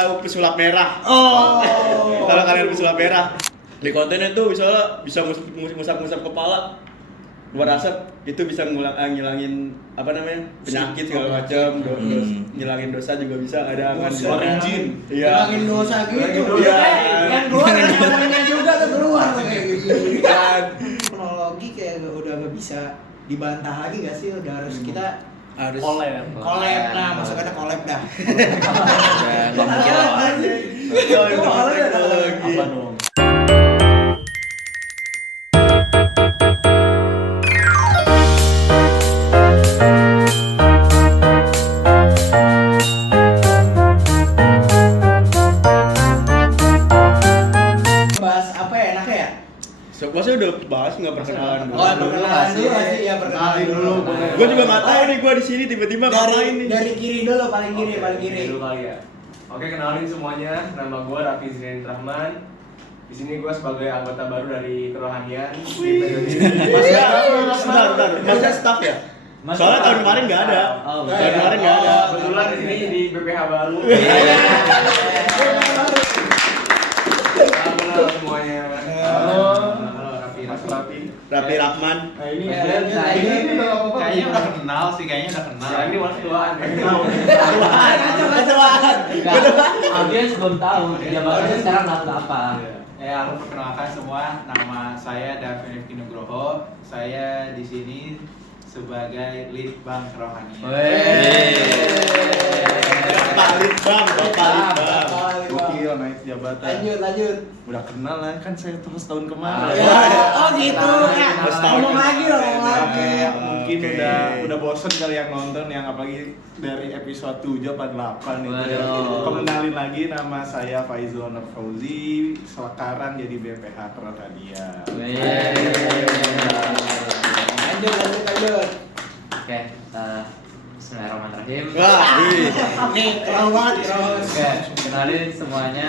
tahu pesulap merah. Oh. Kalau kalian pesulap merah, di kontennya tuh misalnya bisa musap-musap kepala, keluar asap, itu bisa ngilangin apa namanya penyakit segala macam, ngilangin dosa juga bisa, ada kan? Keluarin jin. Iya. Ngilangin dosa gitu. Iya. Yang keluar namanya juga tuh keluar kayak gitu. Kan. Teknologi kayak udah gak bisa dibantah lagi gak sih? Udah harus kita Harus collab nah, masuknya collab dah. Ya, ngomongin teknologi. Apa dong? Bahas apa ya enaknya ya? Maksudnya udah bahas nggak perkenalan dulu? Oh, perkenalan dulu masih ya perkenalan dulu. Gue juga nggak tahu nih gue di sini tiba-tiba ngapain nih. Dari kiri dulu, paling kiri. Dulu kali ya. Oke, kenalin semuanya. Nama gue Raffi Zinain Rahman. Di sini gue sebagai anggota baru dari kerohanian. Bentar. Maksudnya staff ya? Soalnya tahun kemarin nggak ada. Tahun kemarin nggak ada. Kebetulan di sini di BPH baru. Halo semuanya. Halo Raffi Rahman. Nah ini ini kayaknya udah kenal sih, kayaknya udah kenal. Ini mas tuaan ya. Ketuaan. Audiens belum tahu jabatannya sekarang nama apa. Ya, aku perkenalkan semua, nama saya Davin Rifki Nugroho. Saya di sini sebagai lead bank kerohanian. Bapak Litbang. Gokil naik jabatan. Lanjut. Udah kenal lah kan saya terus tahun kemarin. Oh gitu. Ngomong lagi. Oke, mungkin Oke. udah bosen kali yang nonton yang apalagi dari episode 7 apa 8 itu. Waduh. Kenalin lagi, nama saya Faizul Nur Fauzi, sekarang jadi BPH Kerohanian. Lanjut. Oke, bismillahirrahmanirrahim. Wah, Nih, keren banget. Oke, kenalin semuanya,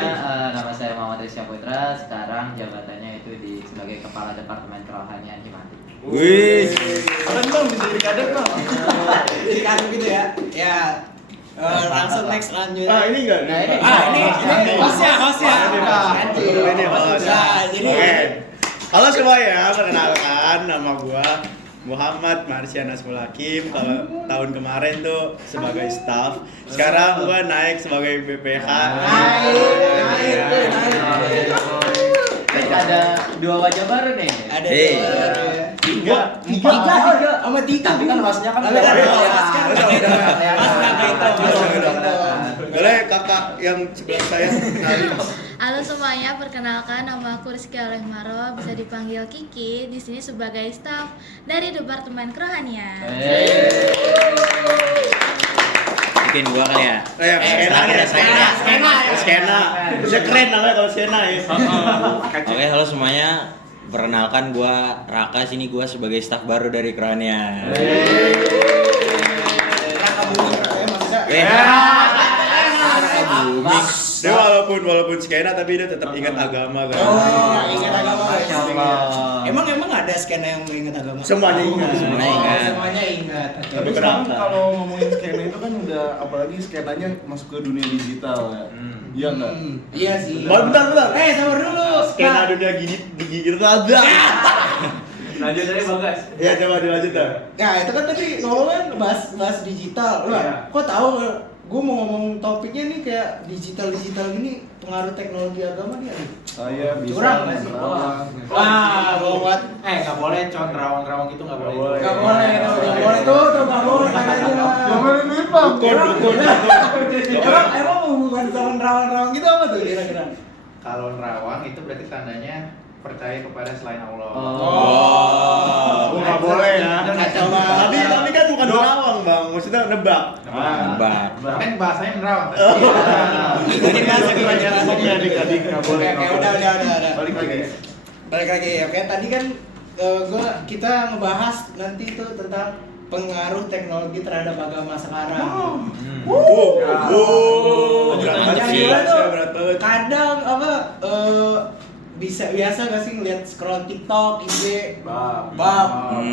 nama saya Muhammad Rizky Putra. Sekarang jabatannya itu sebagai Kepala Departemen Kerohanian Himati. wih. Kalian dong bisa jadi kader dong. Jadi kaku gitu ya. Ya. Langsung next lanjut. Ini enggak? Nah, ini. Ini hostnya. Ini host. Nah, jadi Oke. Halo semuanya, perkenalkan nama gua Muhammad Marsian Asmul Hakim. Kalau tahun kemarin tuh sebagai staff, sekarang gua naik sebagai BPH. Naik. Ada dua wajah baru nih. Ada Tiga. tiga sama tiga. Tapi kan hostnya kan Tapi kan beda. Boleh kakak yang sebelah saya kenalin. Halo semuanya, perkenalkan nama aku Rizky Alehmaro, bisa dipanggil Kiki. Di sini sebagai staf dari Departemen Kerohanian. Bikin gua kali ya. Skena. Bisa keren namanya kalau Skena ya. Oke, halo semuanya. Perkenalkan gua Raka, sini gua sebagai staf baru dari Kerohanian. Dia walaupun skena tapi dia tetap ingat agama kan. Oh, ingat agama. Masya Allah. Emang ada skena yang mengingat agama? Semuanya ingat. Semuanya ingat. Tapi sekarang kalau ngomongin skena itu kan udah, apalagi skenanya masuk ke dunia digital ya. Iya enggak? Iya sih. Bentar. Sabar dulu. Skena dunia gitu aja. Lanjut dari Bagas. Ya coba dilanjut dah. Nah, itu kan tadi ngomongin bahas digital. Lu Iya. kok tahu gue mau ngomong topiknya nih kayak digital gini pengaruh teknologi agama nih. Saya bisa Curang nggak sih? merawang. Buat Nggak boleh rawang-rawang itu nggak boleh. nggak boleh tuh nggak boleh katanya. Jangan lupa. Dukun. Emang hubungan sama rawang gitu apa tuh kira-kira? Kalau nerawang itu berarti tandanya percaya kepada selain Allah. Nggak boleh ya. Kacau banget. Tapi kan bukan nerawang bang, maksudnya nebak. Nebak. Kan bahasanya nerawang. Ikutin bahasa gimana? Adik-adik nggak boleh. Oke, udah. Balik lagi. Oke, tadi kan kita ngebahas nanti itu tentang pengaruh teknologi terhadap agama sekarang. Berat banget. Kadang biasa gak sih ngeliat scroll TikTok, IG, bab,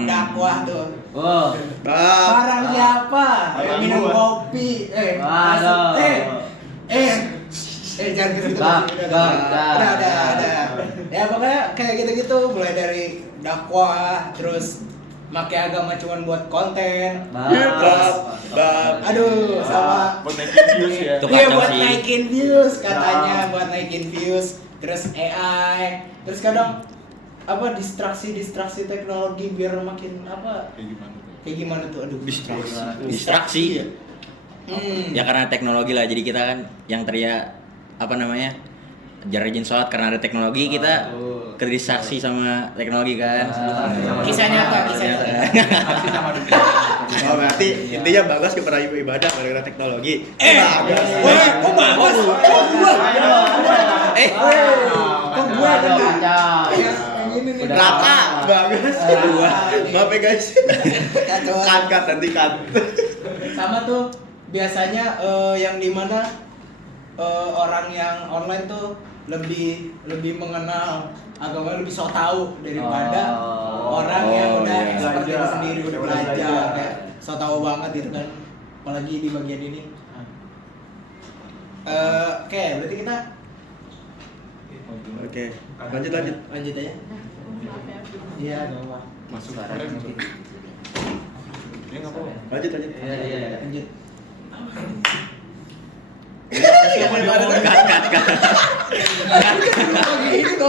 dakwah tuh. Oh. Barang siapa? Barang Minum gua. kopi, Waduh. jangan gitu. Bang, bang, Ada. Ya pokoknya kayak gitu-gitu, mulai dari dakwah, terus pakai agama cuman buat konten. Aduh, sama buat naikin views ya. Itu iya kacau buat sih. naikin views katanya, buat naikin views, terus AI, terus kadang apa distraksi teknologi biar makin apa kayak gimana tuh, aduh Distraksi. Hmm. Ya karena teknologi lah, jadi kita kan yang teriak apa namanya, rajin sholat karena ada teknologi, kita kedistraksi sama teknologi kan. Kisah nyata. Pasti sama dunia. Oh berarti intinya Bagas kepada ibadah gara-gara teknologi. Bagas. Kok bagus? Kok gua? Kok gua kacau. Yang ini nih. Rata Bagas kedua. Maaf ya guys. Kacau. Cut nanti cut. Sama tuh biasanya yang dimana orang yang online tuh lebih mengenal agama, lebih so tahu daripada orang yang udah iya. expert diri Belajar. sendiri, udah Udah belajar belajar. kayak so tahu banget gitu kan, apalagi di bagian ini. Oke, berarti kita Oke, lanjut. lanjut aja. Iya, nggak apa. Masuk barang mungkin. Lanjut. Iya. Lanjut.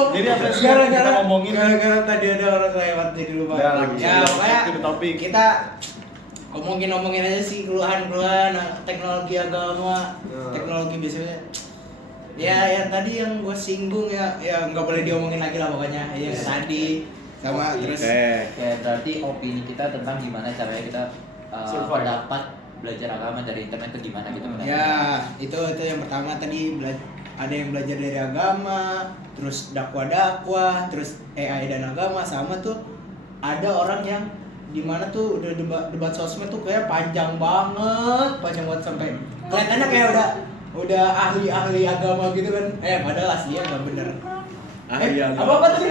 Jadi apa sih Gara-gara kita ngomongin? gara-gara tadi ada orang lewat jadi lupa. Udah, lagi. Ya, pokoknya Itu topik. kita ngomongin aja sih keluhan teknologi agama, teknologi biasanya. Ya, yang tadi yang gue singgung ya nggak boleh diomongin lagi lah pokoknya. Ya tadi sama terus. Oke, berarti opini kita tentang gimana caranya kita Survive. dapat belajar agama dari internet itu gimana gitu kan? Ya, itu yang pertama tadi ada yang belajar dari agama, terus dakwah, terus AI dan agama, sama tuh ada orang yang dimana tuh udah debat sosmed tuh kayak panjang banget sampai kelihatannya kayak udah ahli agama gitu kan, padahal aslinya nggak bener. Ahli agama. Apa tadi?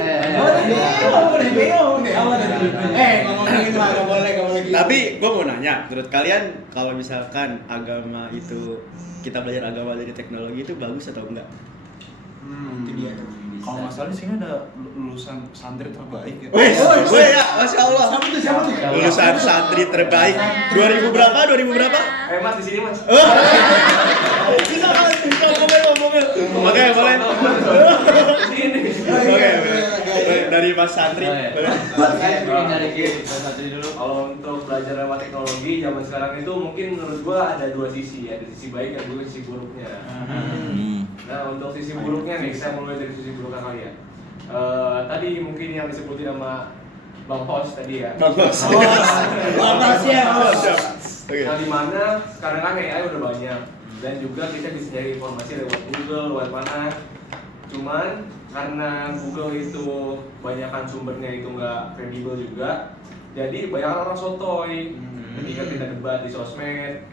Ngomongin lah, nggak boleh gitu. Tapi gue mau nanya, menurut kalian kalau misalkan agama itu kita belajar agama dari teknologi itu bagus atau enggak? Itu dia tuh. Kalau nggak salah di sini ada lulusan santri terbaik ya. Wih ya, masya Allah. Siapa tuh? Lulusan santri terbaik 2000 berapa? 2000 berapa? Mas di sini mas. Bisa ngomongin. Oke, boleh. Oke. Dari Mas Santri. Dari satu dulu. Kalau untuk belajar sama teknologi zaman sekarang itu mungkin menurut gua ada dua sisi, ada sisi baik dan juga sisi buruknya. Nah untuk sisi buruknya nih, saya mulai dari sisi buruknya kali ya. Tadi mungkin yang disebutin sama Bang Hos tadi ya. Bagus. Oke. Nah dimana sekarang kan AI udah banyak dan juga kita bisa cari informasi lewat Google, lewat mana. Cuman karena Google itu banyakkan sumbernya itu nggak kredibel juga, jadi banyak orang sotoy ketika kita debat di sosmed.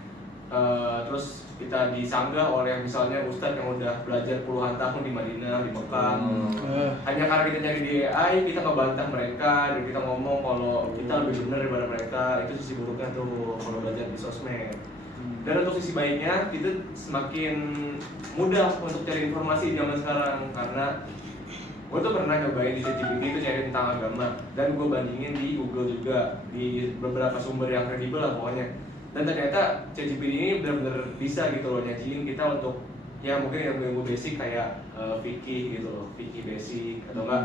Terus kita disanggah oleh misalnya ustadz yang udah belajar puluhan tahun di Madinah, di Mekah. Hanya karena kita nyari di AI, kita ngebantah mereka dan kita ngomong kalau kita lebih benar daripada mereka. Itu sisi buruknya tuh kalau belajar di sosmed. Dan untuk sisi baiknya, kita semakin mudah untuk cari informasi di zaman sekarang. Karena gue tuh pernah nyobain di ChatGPT itu cari tentang agama, dan gue bandingin di Google juga, di beberapa sumber yang kredibel lah pokoknya. Dan ternyata ChatGPT ini benar-benar bisa gitu loh nyajiin kita untuk ya mungkin yang ilmu basic kayak fikih gitu loh, fikih basic atau enggak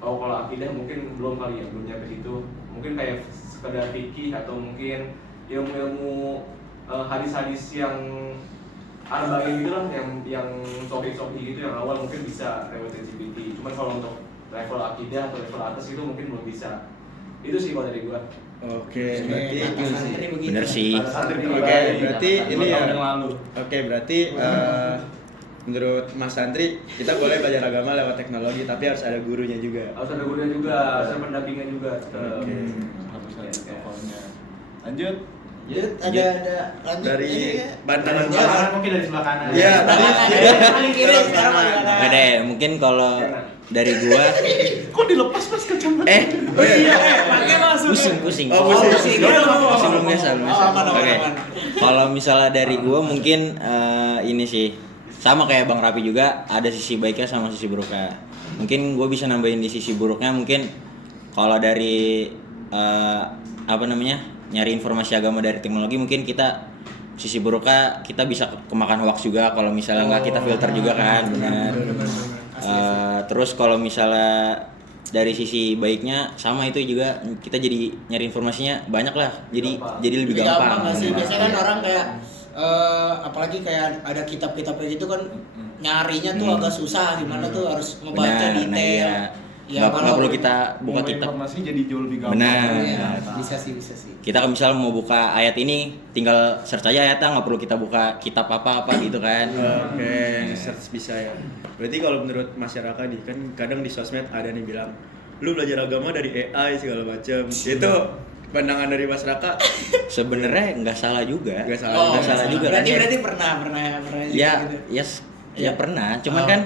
kalau akidah mungkin belum kali ya, belum nyampe situ. Mungkin kayak sekedar fikih atau mungkin ilmu-ilmu hadis-hadis yang arba'in gitu lah, yang sohih-sohih gitu yang awal mungkin bisa lewat ChatGPT. Cuman kalau untuk level akidah atau level atas itu mungkin belum bisa. Itu sih kalau dari gua. Oke, berarti Bener sih. Oke, berarti ini ya. Tahun yang lalu. Oke, berarti menurut Mas Santri kita boleh belajar agama lewat teknologi, tapi harus ada gurunya juga. Harus ada gurunya juga, harus ada pendampingnya juga. Oke. Harus ada tokohnya. Lanjut. Ada lanjut Dari ini ya. pandangan Ya, Mas. Mungkin dari sebelah kanan. Iya, tadi paling kiri sekarang paling kanan. Oke deh, mungkin kalau dari gua Kok dilepas pas kacamata? Pakai masuk. pusing. Oh, pusing. Belum biasa. Oh, aman. Oke. Kalau misalnya dari gua mungkin ini sih sama kayak Bang Rapi juga ada sisi baiknya sama sisi buruknya. Mungkin gue bisa nambahin di sisi buruknya, mungkin kalau dari nyari informasi agama dari teknologi, mungkin kita sisi buruknya kita bisa kemakan hoax juga kalau misalnya nggak kita filter juga kan, benar. Terus kalau misalnya dari sisi baiknya sama itu juga kita jadi nyari informasinya banyak lah, jadi lebih gampang. Nggak sih, biasanya kan orang kayak apalagi kayak ada kitab-kitab kayak gitu kan nyarinya tuh agak susah, gimana tuh harus ngebaca detail. Nggak perlu kita buka kitab. Informasi jadi jauh lebih gampang. Benar. Ya, bisa sih. Kita misal mau buka ayat ini, tinggal search aja ayatnya, nggak perlu kita buka kitab apa gitu kan. Oke, search bisa ya. Berarti kalau menurut masyarakat nih, kan kadang di sosmed ada nih bilang, lu belajar agama dari AI segala macam. Itu pandangan dari masyarakat. Sebenarnya nggak salah juga. Nggak salah juga. Berarti pernah Ya, gitu. ya pernah. Cuman kan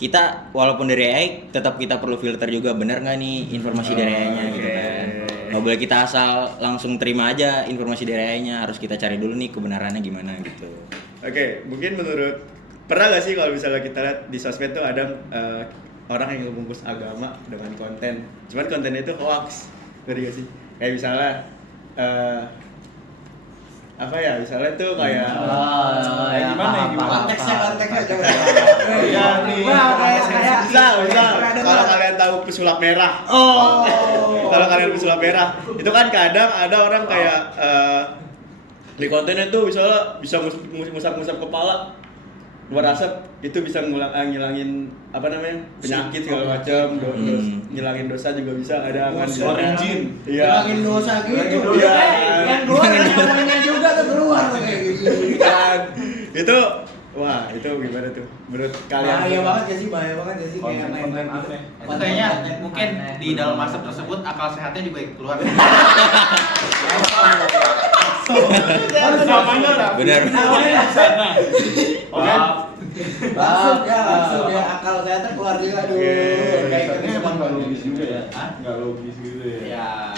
kita walaupun dari AI tetap kita perlu filter juga, benar nggak nih informasi dari AI-nya gitu kan. Nggak boleh kita asal langsung terima aja informasi dari AI-nya, harus kita cari dulu nih kebenarannya gimana gitu. Oke, mungkin pernah gak sih kalau misalnya kita lihat di sosmed tuh ada orang yang ngebungkus agama dengan konten, cuman kontennya itu hoax, ngerti gak sih? Kayak misalnya misalnya tuh kayak konteksnya coba. ya nih, bisa kalau kalian tahu pesulap merah. Kalau kalian pesulap merah, itu kan kadang ada orang kayak di kontennya tuh misalnya bisa ngusap kepala keluar asap, itu bisa ngilangin penyakit segala macam, ngilangin dosa juga bisa, ada kan Keluarin jin. Ngilangin dosa gitu. Iya. Yang keluar namanya juga tuh keluar kayak gitu. Itu wah, itu gimana tuh menurut kalian? Bahaya banget ya sih kayak Konten aneh. Itu kayaknya mungkin di dalam asap tersebut akal sehatnya juga ikut keluar. Benar. Langsung ya akal saya keluar juga dulu. Kayak gitu emang nggak logis juga ya. Nggak logis gitu ya. Ya,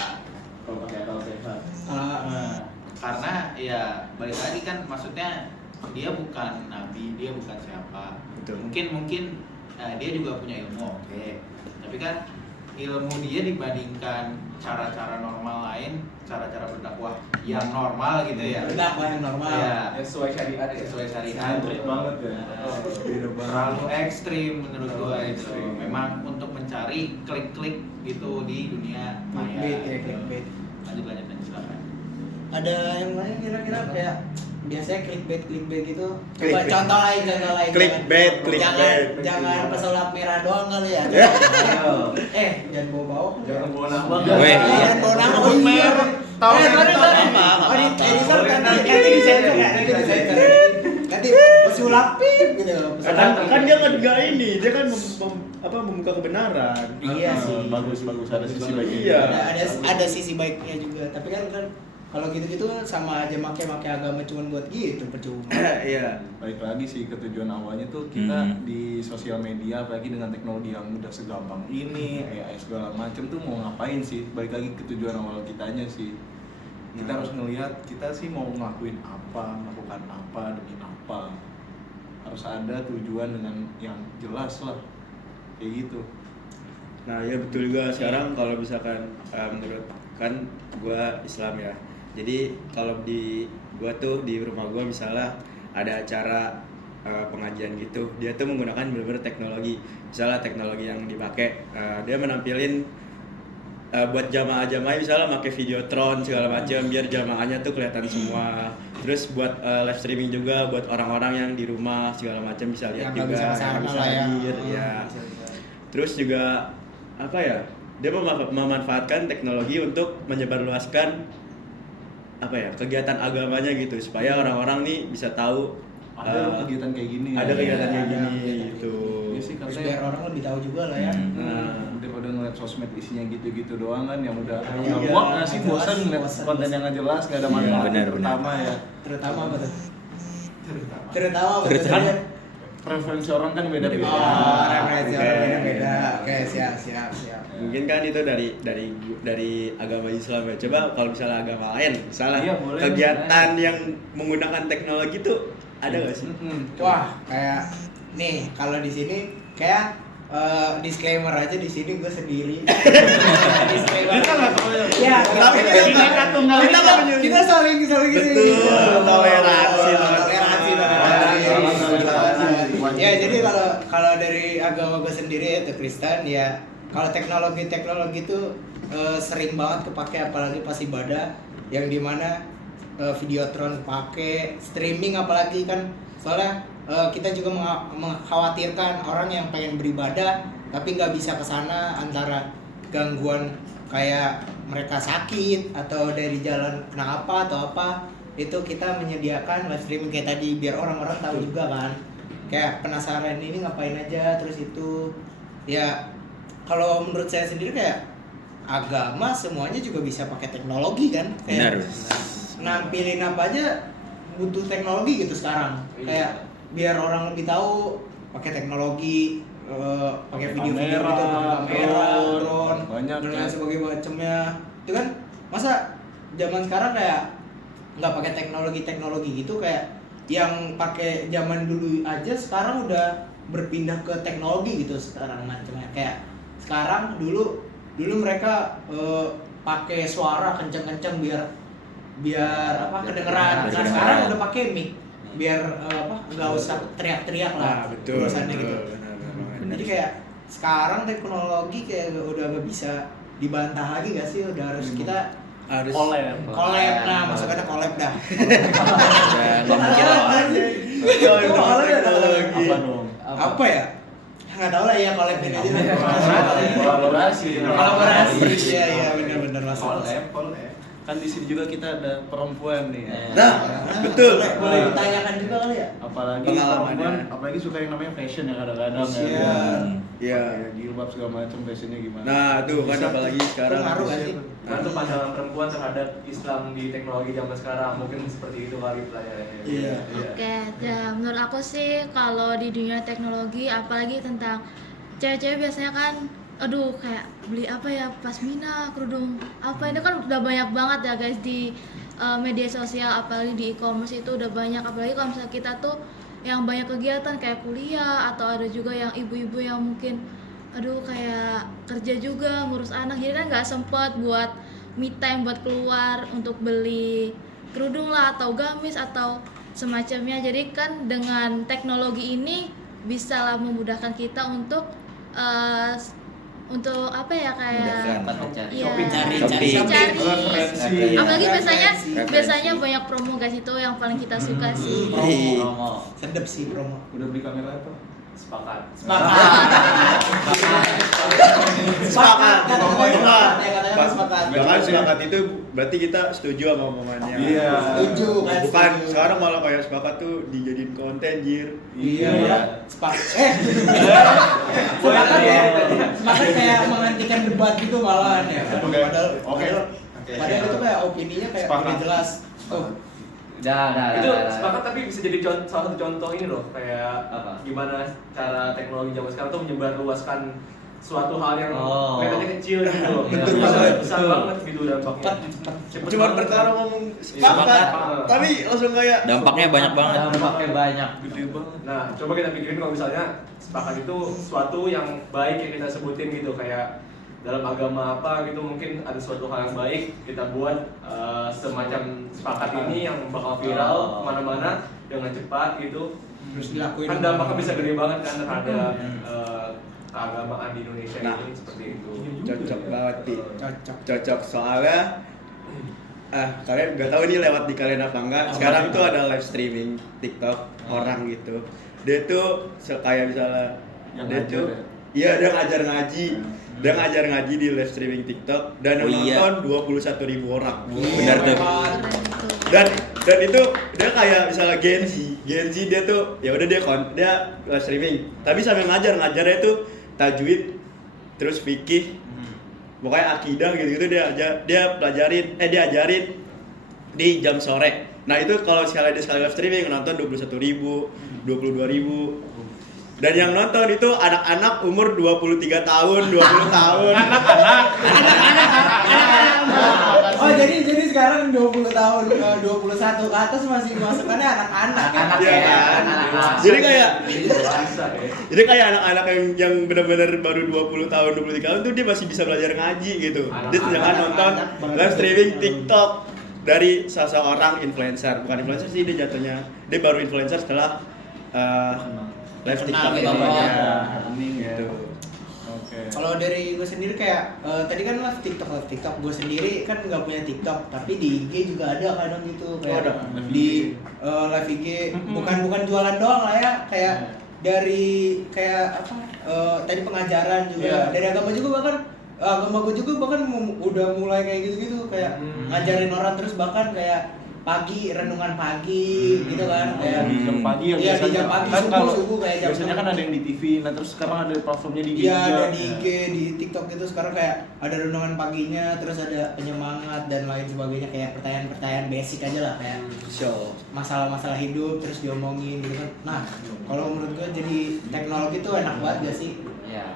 Kalau pakai akal sehat. karena ya balik lagi kan, maksudnya dia bukan nabi, dia bukan siapa. Betul. Mungkin dia juga punya ilmu, oke. Tapi kan ilmu dia dibandingkan cara-cara normal lain, cara-cara berdakwah yang normal gitu ya. Berdakwah yang normal. Ya, Sesuai syariat ya. sesuai syariat. Santri banget ya. Terlalu ekstrim menurut gua itu. Memang untuk mencari klik-klik gitu di dunia maya. Clickbait. Lanjut silakan. Ada yang lain kira-kira kayak biasanya clickbait gitu. Coba Clickbait. contoh lain. Clickbait. Jangan pesulap merah doang kali ya. Jangan bawa-bawa. Jangan bawa nama. Weh, Jangan bawa nama. Sorry. Nanti disensor ya. Nanti pesulapin gitu. Kan dia nggak ini, dia kan membuka kebenaran. Iya sih. Bagus ada sisi baiknya. Iya. Ada sisi baiknya juga. Tapi kan kalau gitu-gitu kan sama aja make agama cuma buat gitu, percuma. Iya. Balik lagi sih ke tujuan awalnya tuh kita di sosial media, apalagi dengan teknologi yang udah segampang ini, AI segala macem tuh mau ngapain sih? Balik lagi ke tujuan awal kitanya sih. Kita harus ngelihat kita sih mau melakukan apa demi apa. Harus ada tujuan dengan yang jelas lah, kayak gitu. Nah ya betul juga. Sekarang kalau misalkan menurut kan gua Islam ya, jadi kalau gua tuh di rumah gua misalnya ada acara pengajian gitu, dia tuh menggunakan benar-benar teknologi. Misalnya teknologi yang dipakai, dia menampilin buat jamaah-jamaah misalnya pakai videotron segala macam biar jamaahnya tuh kelihatan semua. Terus buat live streaming juga buat orang-orang yang di rumah segala macam bisa lihat Yang juga, nggak bisa yang bisa lah ya. hadir ya. Terus juga dia memanfaatkan teknologi untuk menyebarluaskan kegiatan agamanya gitu, supaya orang-orang nih bisa tahu Ada kegiatan kayak gini. ada kegiatan kayak gini Iya. gitu. Iya sih, Terus katanya biar orang lebih tahu juga lah ya. daripada ngeliat sosmed isinya gitu-gitu doang kan, yang udah Iya. muak nggak sih, bosan ngeliat Bosan. konten yang nggak jelas, nggak ada manfaat. benar. Terutama ya Terutama apa tuh? Terutama apa tuh? Terutama. preferensi orang kan beda-beda. Referensi Oke. orang beda. Oke, siap. Mungkin kan itu dari agama Islam ya. Coba kalau misalnya agama lain, misalnya Iya, boleh. kegiatan yang menggunakan teknologi tuh Ada nggak sih? Wah, kayak nih kalau di sini kayak disclaimer aja di sini gue sendiri. Disclaimer. Ya, Tapi kita saling betul gini. toleransi. Ya, jadi kalau dari agama gue sendiri yaitu Kristen ya, kalau teknologi itu sering banget kepake apalagi pas ibadah yang dimana Videotron pakai streaming apalagi kan soalnya kita juga mengkhawatirkan orang yang pengen beribadah tapi nggak bisa kesana antara gangguan kayak mereka sakit atau dari jalan kenapa atau apa, itu kita menyediakan live streaming kayak tadi biar orang-orang tahu juga kan, kayak penasaran ini ngapain aja. Terus itu ya kalau menurut saya sendiri kayak agama semuanya juga bisa pakai teknologi kan, kayak nampilin apa aja butuh teknologi gitu sekarang. Kayak biar orang lebih tahu pakai teknologi, pakai video-video gitu, pakai kamera, drone, banyak dan lain sebagainya macamnya. Itu kan masa zaman sekarang kayak nggak pakai teknologi gitu, kayak yang pakai zaman dulu aja sekarang udah berpindah ke teknologi gitu sekarang macamnya. Kayak sekarang dulu mereka pakai suara kenceng-kenceng biar apa kedengeran. Nah sekarang udah pakai mic biar nggak usah teriak-teriak lah. Betul. Urusannya gitu. Jadi kayak sekarang teknologi kayak udah gak bisa dibantah lagi gak sih, udah harus kita Harus collab. Nah masuknya collab dah. Apa dong? Apa ya? Nggak tahu lah ya, collabin aja. Kolaborasi. Iya benar-benar masuk. Kan di sini juga kita ada perempuan nih. Nah, betul. Boleh ditanyakan juga kali ya? Apalagi Pengalamannya. perempuan, apalagi suka yang namanya fashion ya kadang-kadang Iya. ya. Iya. Kayak jilbab segala macam fashionnya gimana? Nah, tuh kan apalagi sekarang. Pengaruh gak sih? Nah, itu pandangan perempuan terhadap Islam di teknologi zaman sekarang mungkin seperti itu kali pelajarannya. Iya. Oke, ya menurut aku sih kalau di dunia teknologi apalagi tentang cewek-cewek biasanya kan aduh kayak beli apa ya pasmina, kerudung apa, ini kan udah banyak banget ya guys di media sosial, apalagi di e-commerce itu udah banyak. Apalagi kalau misalnya kita tuh yang banyak kegiatan kayak kuliah atau ada juga yang ibu-ibu yang mungkin aduh kayak kerja juga ngurus anak, jadi kan nggak sempet buat me time buat keluar untuk beli kerudung lah atau gamis atau semacamnya. Jadi kan dengan teknologi ini bisa lah memudahkan kita untuk apa ya kayak ya, cari. Apalagi biasanya banyak promo guys, itu yang paling kita suka sih. Promo. Sedep sih promo. Udah beli kamera apa? Sepakat. Jangan sepakat itu berarti kita setuju sama omongannya. Iya. Setuju kan? Bukan, Setuju. sekarang malah kayak sepakat tuh dijadiin konten jir. Iya. Sepakat kayak menghentikan debat gitu malahan ya. Padahal itu kayak opininya kayak udah jelas. Tuh. Itu sepakat, tapi bisa jadi salah satu contoh ini loh, kayak Apa? gimana cara teknologi zaman sekarang tuh menyebarluaskan suatu hal yang Oh. kelihatannya kecil gitu loh. Betul Bisa banget. besar banget gitu dampaknya. Cepet Cuma banget. perkara ngomong sepakat, tapi langsung kayak Dampaknya banyak banget. Dampaknya banyak. Gede banget. Nah, coba kita pikirin kalau misalnya sepakat itu suatu yang baik yang kita sebutin gitu, kayak dalam agama apa gitu, mungkin ada suatu hal yang baik kita buat semacam sepakat ini yang bakal viral kemana-mana dengan cepat gitu. Terus dilakuin. Kan dampaknya bisa gede banget kan terhadap keagamaan di Indonesia Nah. ini seperti itu. cocok banget Pi. Cocok. Cocok soalnya kalian nggak tahu ini lewat di kalian apa enggak. Sekarang tuh ada live streaming TikTok orang gitu. Dia tuh kayak misalnya Yang dia ngajar tuh ya? iya dia ngajar ngaji. Dia ngajar ngaji di live streaming TikTok dan yang Oh iya. nonton 21.000 orang. Benar tuh. Keren itu. Dan itu dia kayak misalnya Gen Z dia tuh ya udah dia live streaming tapi sambil ngajarnya tuh tajwid terus fikih pokoknya akidah gitu dia ajarin di jam sore. Nah itu kalau sekali live streaming nonton 21.000 22.000 dan yang nonton itu anak-anak umur 23 tahun 20 tahun Oh jadi sekarang 20 tahun 21 ke atas masih masukannya anak-anak. Anak-anak Iya ya, kan? anak-anak. Jadi kayak Bisa ya. Jadi kayak anak-anak yang benar-benar baru 20 tahun, 23 tahun tuh dia masih bisa belajar ngaji gitu. Dia jangan nonton live streaming TikTok dari seseorang influencer. Bukan influencer sih dia jatuhnya. Dia baru influencer setelah live TikTok gitu. namanya. Happening ya. Gitu. Oke. Kalau dari gue sendiri kayak tadi kan live TikTok gue sendiri kan nggak punya TikTok tapi di IG juga ada kadang gitu kayak ada. di live IG bukan jualan doang lah ya kayak dari kayak apa tadi pengajaran juga dari agama juga bahkan agama gue juga bahkan udah mulai kayak gitu kayak ngajarin orang terus bahkan kayak pagi renungan pagi gitu kan kayak Jam pagi ya iya, di biasanya. jam pagi Kan kalau subuh kayak jam biasanya kan ada yang di TV, nah terus sekarang ada platformnya di IG iya juga. ada di IG di TikTok itu sekarang kayak ada renungan paginya terus ada penyemangat dan lain sebagainya kayak pertanyaan-pertanyaan basic aja lah kayak Show. masalah-masalah hidup terus diomongin gitu kan. Nah, kalau menurut gue jadi teknologi tuh enak banget gak sih? Iya.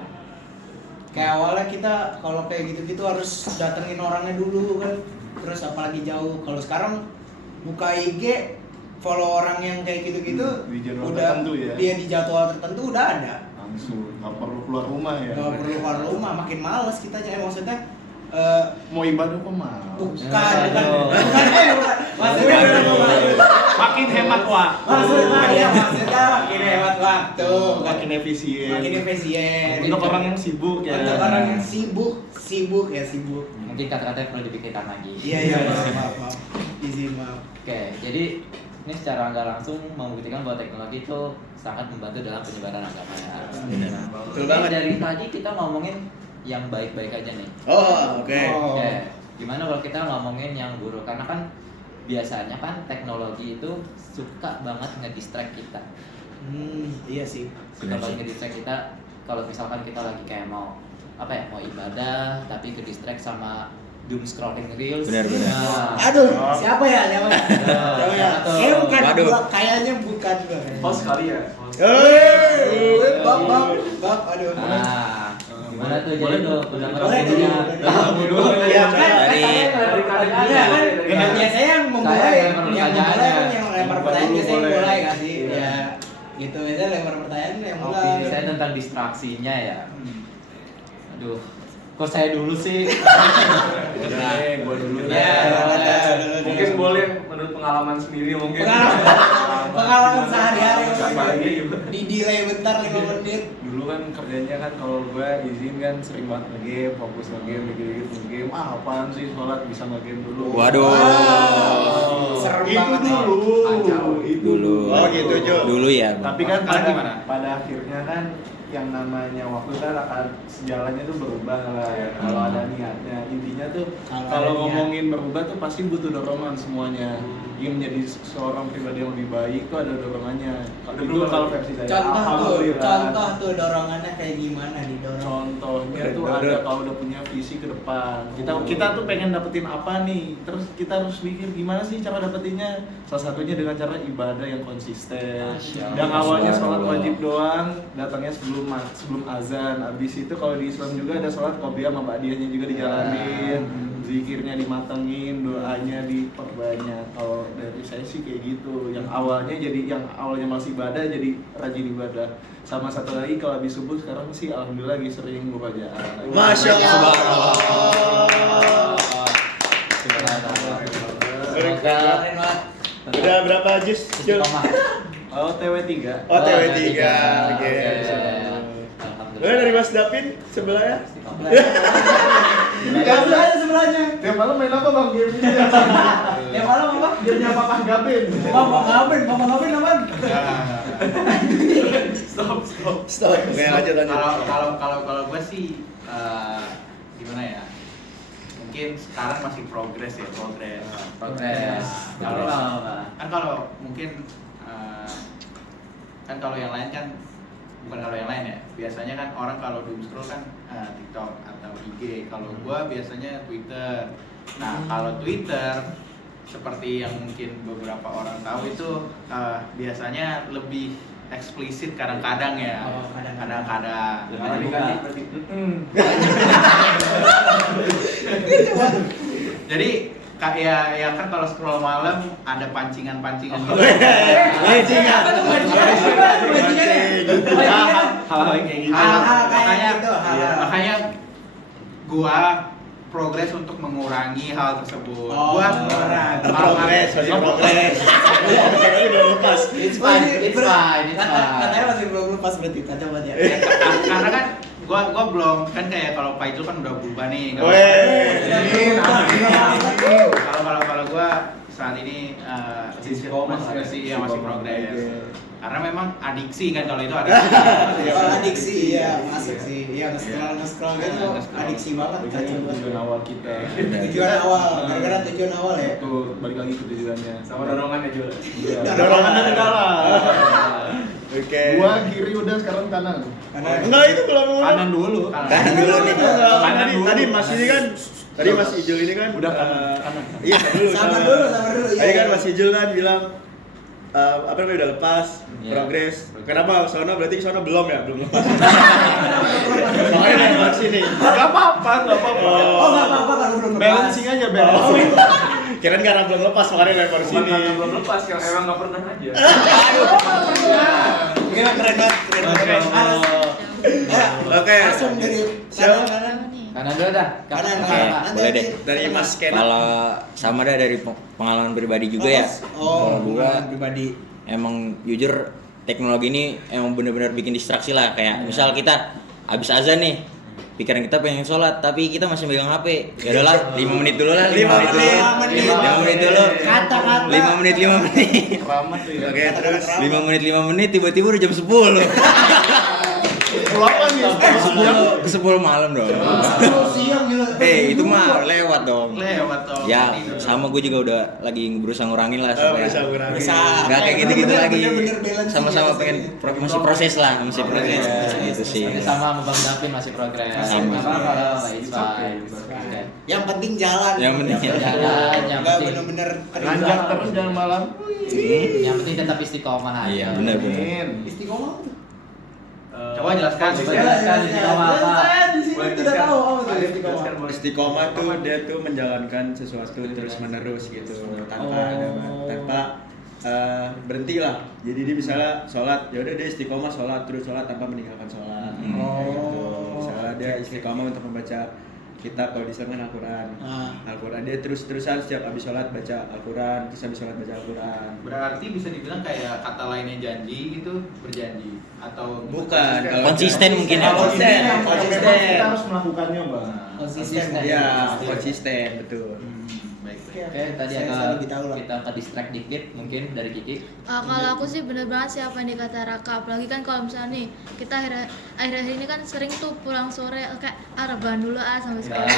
Kayak awalnya kita kalau kayak gitu-gitu harus datengin orangnya dulu kan. Terus apalagi jauh. Kalau sekarang buka IG follow orang yang kayak gitu-gitu Di jadwal udah tertentu ya? dia di jadwal tertentu udah ada. Langsung, nggak perlu keluar rumah ya. Gak perlu keluar rumah, makin males kita aja maksudnya Mau ibadah kok mau. bukan. Makin hemat waktu. Maksudnya makin hemat waktu, Makin efisien. makin efisien. Untuk orang yang sibuk ya. Untuk orang yang sibuk ya sibuk. Mungkin kata-kata yang perlu dipikirkan lagi. Iya maaf. Izin maaf. Oke, jadi ini secara nggak langsung membuktikan bahwa teknologi itu sangat membantu dalam penyebaran agama ya. Betul Ini banget. dari tadi kita ngomongin yang baik-baik aja nih. Oh, oke. Oh. Oke, gimana kalau kita ngomongin yang buruk? Karena kan biasanya kan teknologi itu suka banget ngedistract kita. Iya sih. Suka banget ngedistract kita. Kalau misalkan kita lagi kayak mau mau ibadah tapi ke distract sama doom scrolling reels. Benar. Nah, Aduh, siapa ya? Siapa ya? Waduh. Kayaknya Waduh. kayaknya bukan juga. Host kali ya. Bab, aduh. Nah, gimana tuh jadi tuh pendapat Boleh, opininya? dari- Iya, Kan biasanya yang memulai Saya yang lempar memulai pertanyaannya. kan yang lempar pertanyaan Dulu biasanya yang boleh. mulai nggak sih? Iya. Ya, gitu biasanya lempar pertanyaan yang mulai. Opini saya tentang distraksinya ya. Aduh, kok saya dulu sih? Gua dulu. Ya, Mungkin boleh menurut pengalaman sendiri mungkin. Pengalaman sehari-hari Apalagi gitu. di delay bentar 5 menit. Dulu kan kerjanya kan kalau gue izin kan sering banget nge-game, fokus nge-game, dikit-dikit nge-game. Apaan sih sholat bisa nge-game dulu. Waduh. Serem Itu banget nih. dulu. Itu Dulu. Oh, gitu, Jo. Dulu ya. Tapi kan Sekarang pada, gimana? pada akhirnya kan yang namanya waktu kan akan sejalannya tuh berubah lah ya. Kalau ada niatnya, intinya tuh Kalau kalau ada niat. ngomongin berubah tuh pasti butuh dorongan semuanya. Ingin menjadi seorang pribadi yang lebih baik tuh ada dorongannya. Itu kalau versi saya. Alhamdulillah. Contoh tuh dorongannya kayak gimana didorong? Contohnya tuh ada kalau udah punya visi ke depan. Kita tuh pengen dapetin apa nih? Terus kita harus mikir gimana sih cara dapetinnya? Salah satunya dengan cara ibadah yang konsisten. Yang awalnya sholat wajib doang, datangnya sebelum azan. Abis itu kalau di Islam juga ada sholat qobliyah sama ba'diyahnya juga dijalanin. Zikirnya dimatengin, doanya diperbanyak. Kalau dari saya sih kayak gitu. Yang awalnya masih ibadah jadi rajin ibadah. Sama satu lagi kalau habis subuh sekarang sih alhamdulillah lagi sering mubaja'ah. Masya Allah. Semoga Keren banget. Udah berapa jus? Jul? istiqomah. Oh, TW3. Oh, TW3. Oke. Alhamdulillah. Udah dari Mas Davin sebelahnya. Istiqomah. Kasih aja sebelahnya. Tiap malam main apa bang game ini? Ya malam apa? Gamenya Papa Gavin. Bapak ngapain apaan? Stop. Stop. Oke, lanjut. Kalau gue sih gimana ya? Mungkin sekarang masih progres. Progres. Kalau Apa? kan kalau mungkin kan kalau yang lain kan bukan kalau yang lain ya. Biasanya kan orang kalau doom scroll kan TikTok atau IG. Kalau gua biasanya Twitter. Nah, kalau Twitter seperti yang mungkin beberapa orang tahu itu biasanya lebih eksplisit kadang-kadang ya. Oh, kadang-kadang. Jadi ya kan kalau scroll malam ada pancingan-pancingan gitu. Pancingan. Hal-hal kayak gitu. Hal-hal kayak Makanya gitu, hal-hal. makanya gua progres untuk mengurangi hal tersebut. Oh, Gua Progres, masih progres. Ini belum lepas. It's fine, it's fine, it's Katanya fine. masih belum lepas berarti kata buat ya. Karena kan gua belum kan kayak kalau Pak Ijul kan udah berubah nih. Kalau gua saat ini masih progres. Karena memang adiksi kan kalau itu adiksi. Kalau adiksi ya masuk sih. Iya nge-scroll gitu adiksi banget kan. Tujuan awal kita. Tujuan awal, gara-gara tujuan awal ya. Tuh balik lagi ke tujuannya. Sama dorongannya juga. Iya. Dorongan dari dalam. Oke. Gua kiri udah sekarang kanan. Enggak itu belum. Kanan dulu. Kanan dulu nih. Kanan dulu. Tadi Mas ini kan tadi Mas Ijul ini kan Udah kanan. Iya, Sabar dulu. Tadi kan Mas Ijul kan bilang apa namanya udah lepas, progres. Kenapa sono berarti sono belum ya? Belum lepas. Makanya naik ke sini. Enggak apa-apa. Oh enggak apa-apa kalau belum lepas. Balancing aja balancing. Kirain karena belum lepas makanya lempar Bukan sini. karena belum lepas, emang nggak pernah aja. Gila keren banget. Oke. Langsung dari Siapa? kanan. Kanan dulu dah. Kanan. Oke, boleh deh. Dari Mas Ken. Kalau sama dah dari pengalaman pribadi juga ya. Oh, Kalau gua pribadi. emang jujur teknologi ini emang bener-bener bikin distraksi lah, kayak misal kita habis azan nih, pikiran kita pengen sholat tapi kita masih megang HP. Ya udahlah, 5 menit dulu lah, 5 menit dulu. 5 menit dulu. Kata-kata. 5 menit. Keramat tuh ya. Oke, terus 5 menit tiba-tiba udah jam 10. Pulang nih. 10 malam dong. Siang gila. Itu mah lewat dong. Lewat dong. Ya, sama gue juga udah lagi berusaha ngurangin lah supaya berusaha ngurangin. nggak kayak gitu-gitu lagi. Bener-bener balancing Sama-sama ya, pengen rasanya. masih proses lah, masih proses. Gitu sih. Sama sama Bang Davin masih progres. Sama. Kalau it's fine. Oke. Yang penting jalan. Yang penting Jalan, yang Enggak penting. bener-bener Lanjut terus jangan malam. Yang penting tetap istiqomah aja. Iya, benar. istiqomah. Coba jelaskan. Jelaskan istiqomah apa. Boleh Tidak tahu apa itu Boleh istiqomah. jelaskan, boleh. Istiqomah tuh dia tuh menjalankan sesuatu terus menerus gitu tanpa berhenti lah. Jadi dia misalnya sholat, ya udah dia istiqomah sholat terus sholat tanpa meninggalkan sholat. Gitu. Misalnya dia istiqomah untuk membaca kitab, kalau di Islam kan Al-Quran. Al-Quran dia terus-terusan setiap habis sholat baca Al-Quran, terus habis sholat baca Al-Quran. Berarti bisa dibilang kayak kata lainnya janji itu berjanji atau Bukan, kalau Konsisten mungkin ya. Konsisten. Kita harus melakukannya, Bang. Konsisten. Iya, konsisten betul. Baik. Oke, tadi Saya lebih tahu lah. kita ke distract dikit mungkin dari Kiki. Kalau aku sih bener banget sih apa yang dikata Raka, apalagi kan kalau misalnya nih kita akhir-akhir ini kan sering tuh pulang sore kayak rebahan dulu sampai sekarang.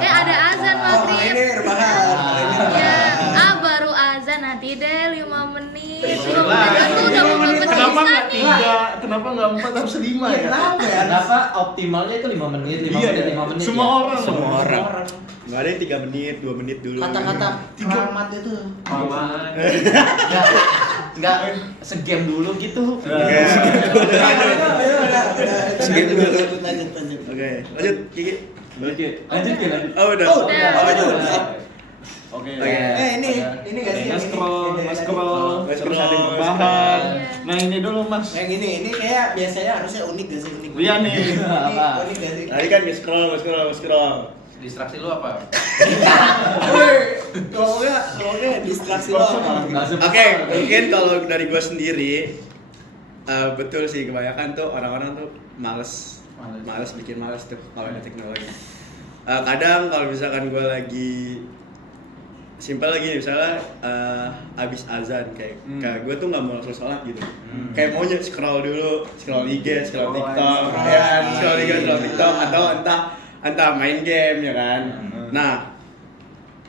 Ada azan maghrib. Ini rebahan. Ya, baru azan nanti deh 5 menit. 5 menit aku udah mau berpisah Kenapa nggak nih. 3? Kenapa nggak 4 harus 5 ya? Kenapa ya? Kenapa optimalnya itu 5 menit, 5 Iya, menit, ya. 5 menit. Semua ya? orang. Semua orang. Nggak ada yang 3 menit, 2 menit dulu. Kata-kata keramat itu. Mama. Enggak segame dulu gitu. Oke. Lanjut. Oke, lanjut Kiki. Lanjut ya. Oh udah. Udah. Oke. Oke. Ini gak sih? Scroll Scroll. terus ada yang bahan. Iya. Nah, ini dulu, Mas. Yang ini kayak biasanya harusnya unik gak sih? Unik. Iya nih. Apa? Unik gak sih? Tadi kan nge-scroll. Distraksi lu apa? Ngomongnya distraksi lo apa? Oke, mungkin kalau dari gua sendiri betul sih kebanyakan tuh orang-orang tuh males bikin males tuh kalau ada teknologi. Kadang kalau misalkan gua lagi simpel lagi misalnya abis azan kayak gue tuh nggak mau langsung sholat gitu, kayak maunya scroll dulu, scroll IG, scroll TikTok, ya kan, scroll IG, scroll TikTok atau entah main game ya kan. Nah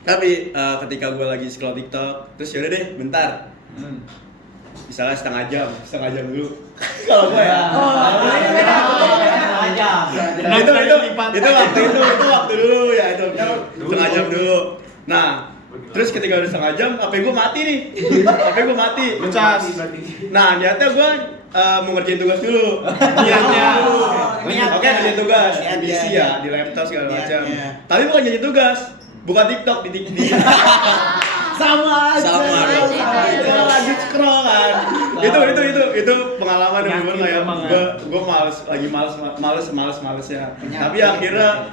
tapi ketika gue lagi scroll TikTok terus yaudah deh bentar, misalnya setengah jam dulu kalau gue ya. Nah, itu waktu dulu ya, itu setengah jam dulu. Nah terus ketika udah setengah jam, HP gue mati nih. HP gue mati, ngecas. Nah, niatnya gue mau ngerjain tugas dulu. Niatnya. Oke, ngerjain tugas. Di PC ya, di laptop segala macam. Tapi bukan ngerjain tugas. buka TikTok di Sama aja. Sama dong. itu lagi scroll kan. Itu pengalaman yang bener kayak gue males ya. Tapi akhirnya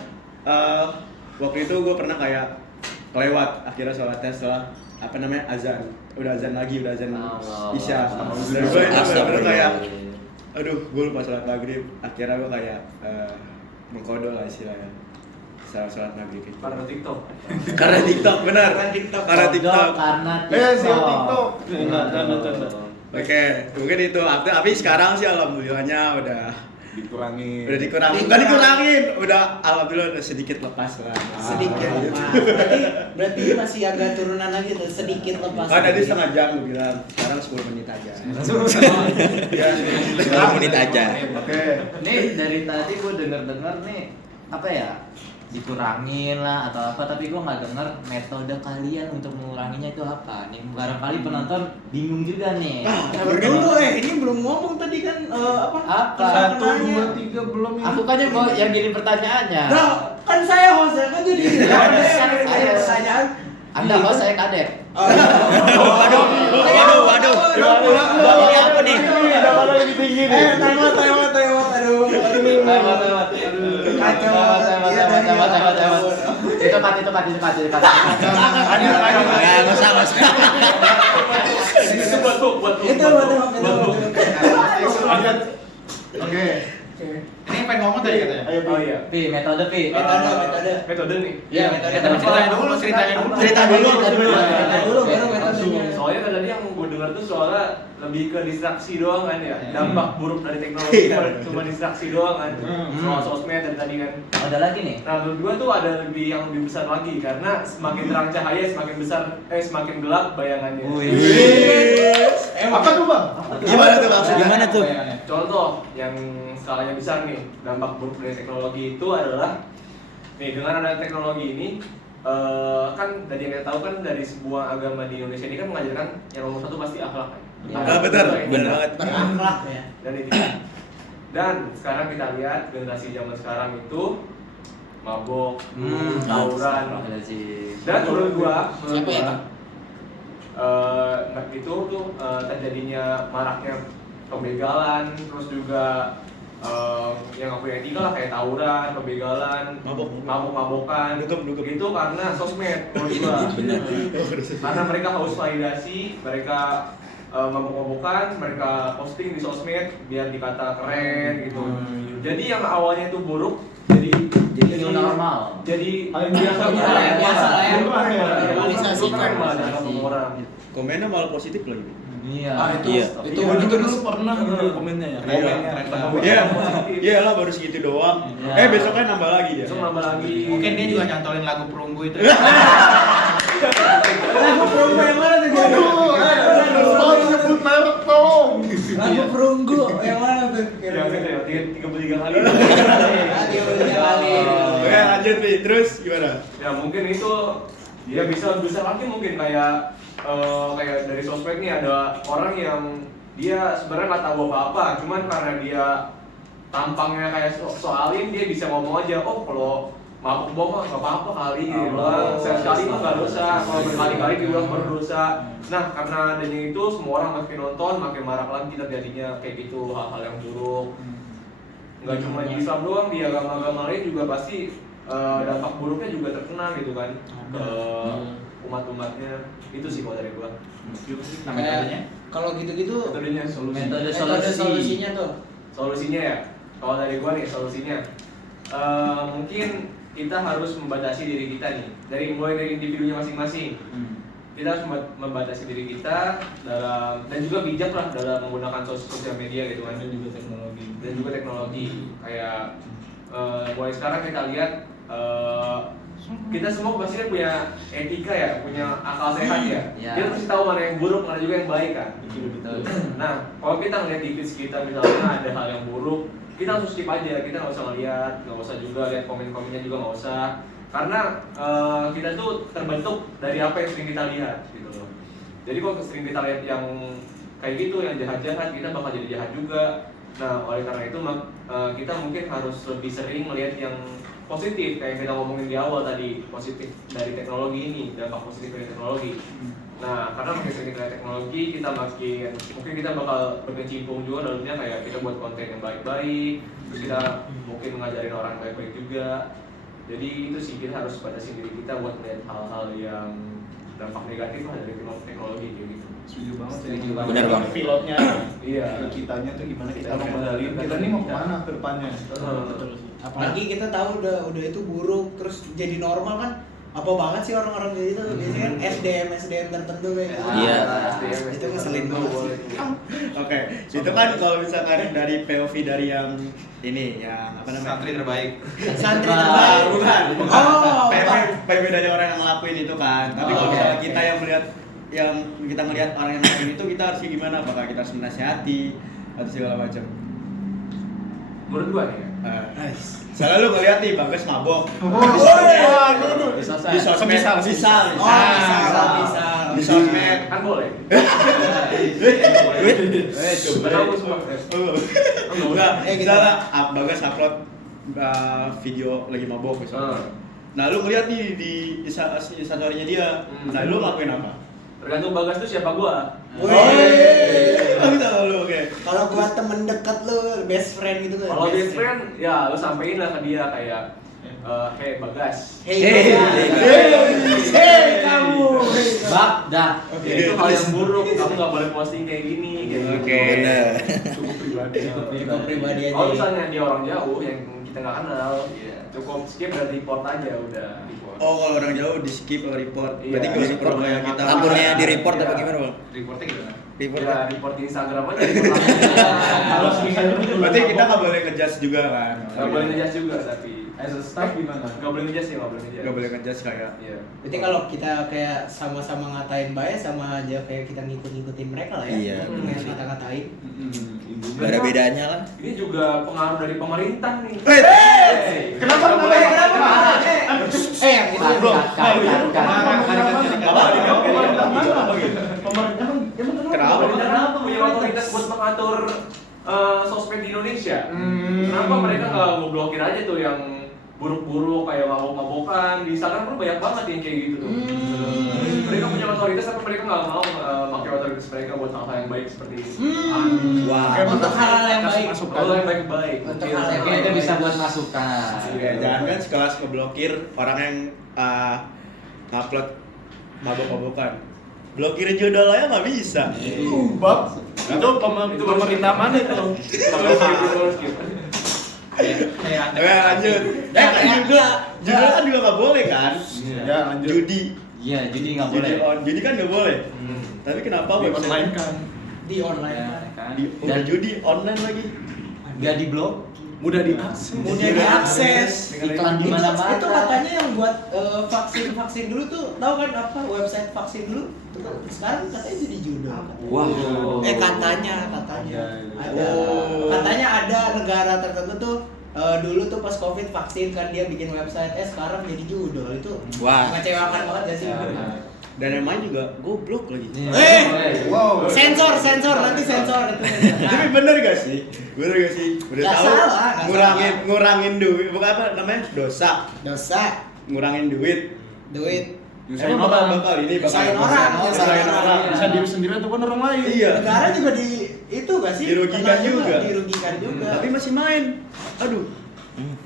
waktu itu gue pernah kayak kelewat akhirnya sholatnya setelah azan. Udah azan Isya. Dan gue itu bener-bener kayak aduh, gue lupa sholat maghrib. Akhirnya gue kayak mengkodol lah istilahnya. Sholat maghrib itu. Karena TikTok. Karena TikTok, benar. Karena TikTok. TikTok. Oke, mungkin itu. Tapi sekarang sih alhamdulillahnya udah Dikurangin. Bukan dikurangin, udah alhamdulillah udah sedikit lepas lah. Sedikit lepas. Berarti masih agak turunan lagi tuh, sedikit lepas. Kan tadi setengah jam gue bilang, sekarang 10 menit aja. Ya, 10 menit aja. Oke. Nih dari tadi gue denger nih apa ya, dikurangin lah atau apa, tapi gue nggak denger metode kalian untuk menguranginya itu apa nih. Barangkali penonton bingung juga nih. Dulu ini belum ngomong tadi kan Apa? 1, 2, 3 belum ini. Aku kan yang gini pertanyaannya. Nah, kan saya host kan jadi saya pertanyaan. Anda host, saya kadep. Waduh. Ini apa nih? Taiwan. Aduh. Kacau. Itu cut. Nggak usah. Itu buat Itu. Oke. Ini pengen ngomong tadi katanya. Oh iya. Metode. Metode nih. Iya, Tapi ceritanya dulu. Cerita dulu baru metodenya. Soalnya kan tadi yang gue dengar tuh soalnya lebih ke distraksi doang kan ya. Dampak buruk dari teknologi cuma distraksi doang kan. Soal sosmed dari tadi kan. Ada lagi nih. Nah, menurut gua tuh ada yang lebih besar lagi karena semakin terang cahaya semakin gelap bayangannya. Apa tuh, Bang? Gimana tuh maksudnya? Gimana tuh? Contoh yang skalanya besar nih, dampak buruk dari teknologi itu adalah nih, dengan ada teknologi ini kan dari yang kita tahu kan dari sebuah agama di Indonesia ini kan mengajarkan yang nomor satu pasti akhlak kan. Benar banget. Berakhlak ya. Dan etika. Dan sekarang kita lihat generasi zaman sekarang itu mabok, tawuran. Dan menurut gua, itu tuh terjadinya maraknya pembegalan, terus juga yang nggak punya etika lah kayak tawuran, pembegalan, mabok-mabokan, Dugem. itu karena sosmed menurut gua. Karena mereka haus validasi, mereka mabok-mabokan, mereka posting di sosmed biar dikata keren gitu. Jadi yang awalnya itu buruk jadi new normal. Jadi Biasa lah ya. normalisasikan orang. Komennya malah positif lagi. Iya. Itu gue juga dulu pernah gitu komennya ya. Iya lah, baru segitu doang. Besoknya nambah lagi dia. Besok nambah lagi. Mungkin dia juga nyantolin lagu perunggu itu. Lagu perunggu yang mana tuh? Tolong sebut merek tolong. Lagu perunggu yang mana tuh? Yang itu ya, 33 kali. Oke, lanjut Pi. Terus gimana? Ya mungkin itu dia bisa lagi mungkin kayak dari sosmed nih ada orang yang dia sebenarnya nggak tahu apa-apa, cuman karena dia tampangnya kayak soalin dia bisa ngomong aja, oh kalau mabuk bohong nggak apa-apa kali gitu doang, sekali mah nggak dosa, kalau berkali-kali diulang baru dosa. Nah karena adanya itu semua orang makin nonton, makin marak lagi terjadinya kayak gitu hal-hal yang buruk. Nggak cuma di Islam doang, di agama-agama lain juga pasti dampak buruknya juga terkena gitu kan ke umat-umatnya. Itu sih kalau dari gua. Nah, metodenya? Kalau gitu-gitu Metodenya Metode solusinya tuh. Solusinya ya, kalau dari gua nih solusinya mungkin kita harus membatasi diri kita nih, mulai dari individunya masing-masing. Kita harus membatasi diri kita dan juga bijak lah dalam menggunakan sosial media gitu kan, dan juga teknologi kayak mulai sekarang kita lihat kita semua pasti kan punya etika ya, punya akal sehat ya. Kita pasti tahu mana yang buruk, mana juga yang baik kan. Nah, kalau kita ngeliat di feed kita misalnya ada hal yang buruk, kita langsung skip aja, kita nggak usah ngeliat, nggak usah juga lihat komen-komennya juga nggak usah. Karena kita tuh terbentuk dari apa yang sering kita lihat gitu loh. Jadi kalau sering kita lihat yang kayak gitu, yang jahat-jahat, kita bakal jadi jahat juga. Nah, oleh karena itu kita mungkin harus lebih sering melihat yang positif kayak kita ngomongin di awal tadi, positif dari teknologi ini, dampak positif dari teknologi. Nah, karena makin sering dari teknologi, kita mungkin kita bakal berkecimpung juga dalamnya, kayak kita buat konten yang baik-baik, terus kita mungkin ngajarin orang baik-baik juga. Jadi itu sih, kita harus batasi diri kita buat melihat hal-hal yang dampak negatif lah dari teknologi kayak gitu. Setuju banget. Benar bang. Pilotnya, Iya. kitanya tuh gimana kita Kita mengendalikan. mengendalikan. Kita nih mau kemana ke depannya? Betul. Apalagi kita tahu udah itu buruk terus jadi normal kan, apa banget sih orang-orang kayak gitu. Biasanya kan SDM tertentu kayak gitu. Iya. Itu ngeselin banget sih. Oke, itu kan kalau misalkan dari POV dari yang ini, yang apa namanya? Santri terbaik. Santri Ah, terbaik. bukan. Oh, POV dari orang yang ngelakuin itu kan. Tapi kalau oke, misalnya oke. kita yang melihat orang yang ngelakuin itu, kita harus gimana? Apakah kita harus menasihati atau segala macam? Menurut gua nih ya, Nice. Soalnya lu ngeliat nih Bagas mabok Di sosmed. di sosmed, Misal. Oh, bisa. di sosmed. kan boleh. Wait. Tahu semua. Enggak, gitu. misalnya Bagas upload video lagi mabok misalnya. Nah lu ngeliat nih di instastory-nya dia, nah lu ngelakuin apa? Tergantung Bagas tuh siapa gua. Bisa lu, oke. Kalau gua temen dekat lu, best friend gitu kan. Kalau best friend, ya lu sampein lah ke dia kayak, hey Bagas. Hey, kamu. Bak, dah. Ya, itu hal yang buruk, kamu nggak boleh posting kayak gini, kayak gitu. Oke. Benar. Cukup pribadi. Cukup pribadi aja. Kalau misalnya dia orang jauh yang kita nggak kenal, Iya. cukup skip dan report aja udah. Oh, kalau orang jauh di skip atau report, Iya. berarti gak usah pro kayak kita. Akunnya di report Iya. apa gimana bang? Reportnya gimana? Report. Ya, report di Instagram aja. Kalau Berarti kita nggak boleh ngejudge juga kan? nggak boleh ngejudge juga, tapi As a staff gimana? nggak boleh ngejudge ya, nggak boleh ngejudge. Nggak boleh ngejudge kayak. Iya. Berarti kalau kita kayak sama-sama ngatain baik, sama aja kayak kita ngikut-ngikutin mereka lah ya. Iya, Kayak benar. kata-katain. Gak ada bedanya lah. Ini juga pengaruh dari pemerintah nih. Kenapa? Yang itu belum. Kenapa? Kenapa punya otoritas buat mengatur sosmed di Indonesia? Kenapa mereka nggak ngeblokir aja tuh yang buruk-buruk kayak mabok-mabokan? Di Instagram tuh banyak banget yang kayak gitu tuh. Mereka punya otoritas tapi mereka nggak mau pakai otoritas mereka buat hal-hal yang baik seperti ini. Wah. Untuk hal-hal yang baik. Hal yang baik-baik. Untuk Iya, hal yang Oke, itu bisa buat masukan. Ya, jangan kan sekelas ngeblokir orang yang upload mabok-mabokan. Blokir judul aja nggak bisa. Bab, itu pemerintah mana itu? Oke, lanjut. Judul kan juga nggak boleh kan? Ya, lanjut. Judi. Iya, jadi nggak boleh. Judi kan nggak boleh. Tapi kenapa website Dipermainkan. di online Ya, kan. kan? udah judi online lagi? Nggak di blok. Mudah diakses. Mudah diakses. Iklan di mana-mana. Itu katanya yang buat vaksin dulu tuh, tahu kan apa website vaksin dulu? Sekarang katanya jadi judul. Wah. Katanya. Ada. Katanya ada negara tertentu tuh dulu tuh pas Covid vaksin kan dia bikin website, sekarang jadi judul. Itu Wah. mengecewakan banget gak sih? Dan yang main juga goblok lagi. Wow. Sensor nanti sensor itu. Tapi bener gak sih? Udah Nggak tahu salah, nggak ngurangin duit, bukan apa namanya? Dosa. Ngurangin duit. Nyusahin Emang orang. bakal ini Nyusahin orang. Bisa diri sendiri ataupun orang lain. Iya. Negara juga di itu gak sih? Dirugikan Kena juga. Dirugikan juga. Tapi masih main. Aduh.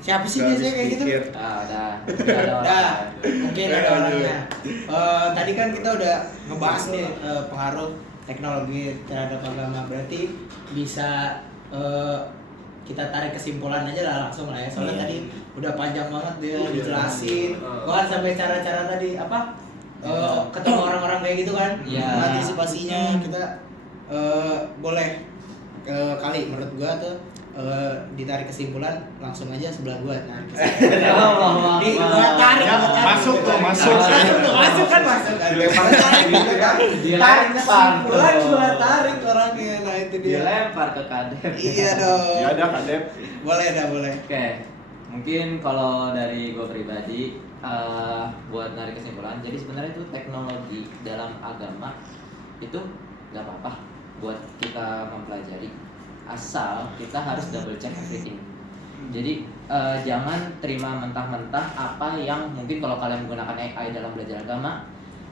Siapa sih Nggak biasanya kayak gitu? habis pikir. Udah. Dah, mungkin ada orangnya. Tadi kan kita udah ngebahas nih pengaruh teknologi terhadap agama. Berarti bisa kita tarik kesimpulan aja lah langsung lah ya. Soalnya Iya. tadi udah panjang banget dia dijelasin. Bahkan sampai cara-cara tadi apa? Ketemu orang-orang kayak gitu kan? Iya. Antisipasinya kita boleh kali menurut gua tuh ditarik kesimpulan langsung aja sebelah gua tarik kesimpulan. Gua tarik. Masuk tuh, masuk. Masuk kan. Tarik kesimpulan gua tarik orangnya. Nah itu dia. Dilempar ke kadep. Iya dong. Ya ada kadep. Boleh. Oke, mungkin kalau dari gue pribadi buat narik kesimpulan, jadi sebenarnya itu teknologi dalam agama itu nggak apa-apa buat kita mempelajari, asal kita harus double check everything. Jadi jangan terima mentah-mentah apa yang mungkin kalau kalian menggunakan AI dalam belajar agama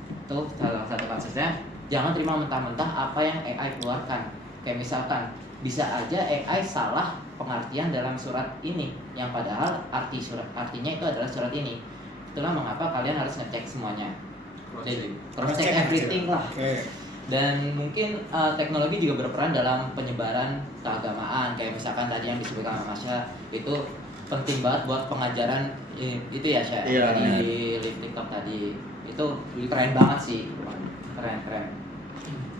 itu salah satu kasusnya. Jangan terima mentah-mentah apa yang AI keluarkan. Kayak misalkan bisa aja AI salah pengertian dalam surat ini yang padahal artinya itu adalah surat ini. Itulah mengapa kalian harus ngecek semuanya. Jadi cross check everything lah. Dan mungkin teknologi juga berperan dalam penyebaran keagamaan. Kayak misalkan tadi yang disebutkan sama Masya itu penting banget buat pengajaran itu ya Syah. Iya, di live TikTok tadi itu keren banget sih, keren.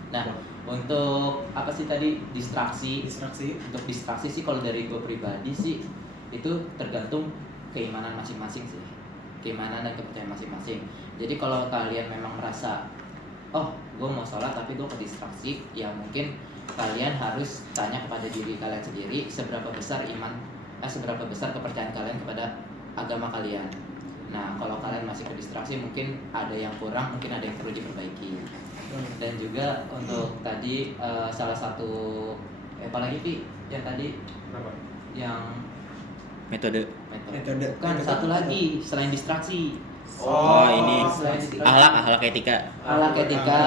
Nah untuk apa sih tadi distraksi untuk distraksi sih kalau dari gue pribadi sih itu tergantung keimanan masing-masing sih, keimanan dan kepercayaan masing-masing. Jadi kalau kalian memang merasa oh gue mau sholat tapi gue ke distraksi, ya mungkin kalian harus tanya kepada diri kalian sendiri seberapa besar seberapa besar kepercayaan kalian kepada agama kalian. Nah kalau kalian masih ke distraksi mungkin ada yang kurang, mungkin ada yang perlu diperbaiki. Dan juga untuk tadi salah satu apalagi Pi yang tadi Kenapa? yang Metode. Bukan satu lagi selain distraksi. Ini selain distraksi. ahlak etika. Etika.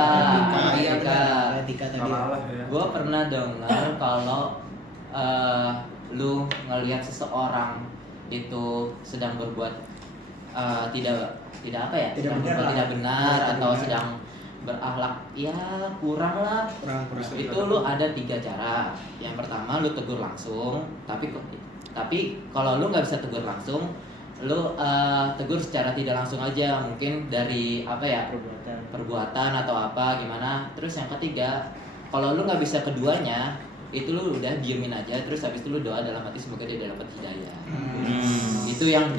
Etika tadi. Salah ya. Gue pernah dengar kalau lu ngelihat seseorang itu sedang berbuat tidak apa ya, Tidak benar lah. tidak benar atau sedang berakhlak ya kurang lah. Itu lu ada 3 cara. Yang pertama lu tegur langsung, tapi kalau lu nggak bisa tegur langsung, lu tegur secara tidak langsung aja, mungkin dari apa ya, perbuatan atau apa gimana. Terus yang ketiga, kalau lu nggak bisa keduanya, itu lu udah diemin aja, terus habis itu lu doa dalam hati semoga dia dapat hidayah. Itu yang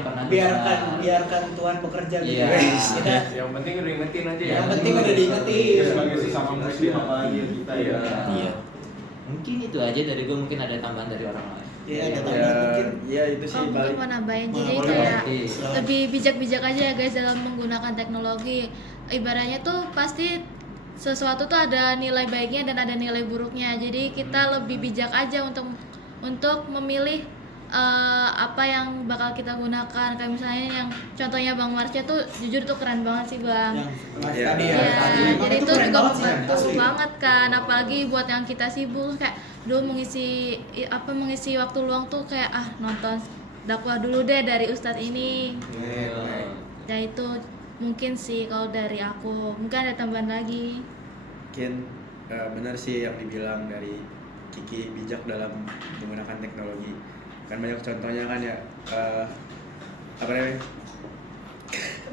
pernah biarkan Tuhan bekerja gitu Iya. guys. Yang penting udah ingetin aja ya. Yang penting udah diingetin. Sebagai sesama muslim apalagi kita ya. Iya. Mungkin itu aja dari gue, mungkin ada tambahan dari orang lain. Iya, ada tambahan mungkin. Iya itu sih Mungkin balik. mau nambahin, Boleh, jadi boleh, kayak boleh. lebih bijak-bijak aja ya guys dalam menggunakan teknologi. Ibaratnya tuh pasti sesuatu tuh ada nilai baiknya dan ada nilai buruknya. Jadi kita lebih bijak aja untuk memilih apa yang bakal kita gunakan. Kayak misalnya yang contohnya Bang Marsha tuh jujur tuh keren banget sih Bang. Iya. Tadi Iya, tadi. jadi itu keren juga banget sih, membantu asli. banget kan, apalagi buat yang kita sibuk kayak dulu mengisi waktu luang tuh kayak nonton dakwah dulu deh dari Ustadz ini. Ya itu mungkin sih kalau dari aku. Mungkin ada tambahan lagi. Mungkin benar sih yang dibilang dari Kiki, bijak dalam menggunakan teknologi. Kan banyak contohnya kan ya, apa namanya?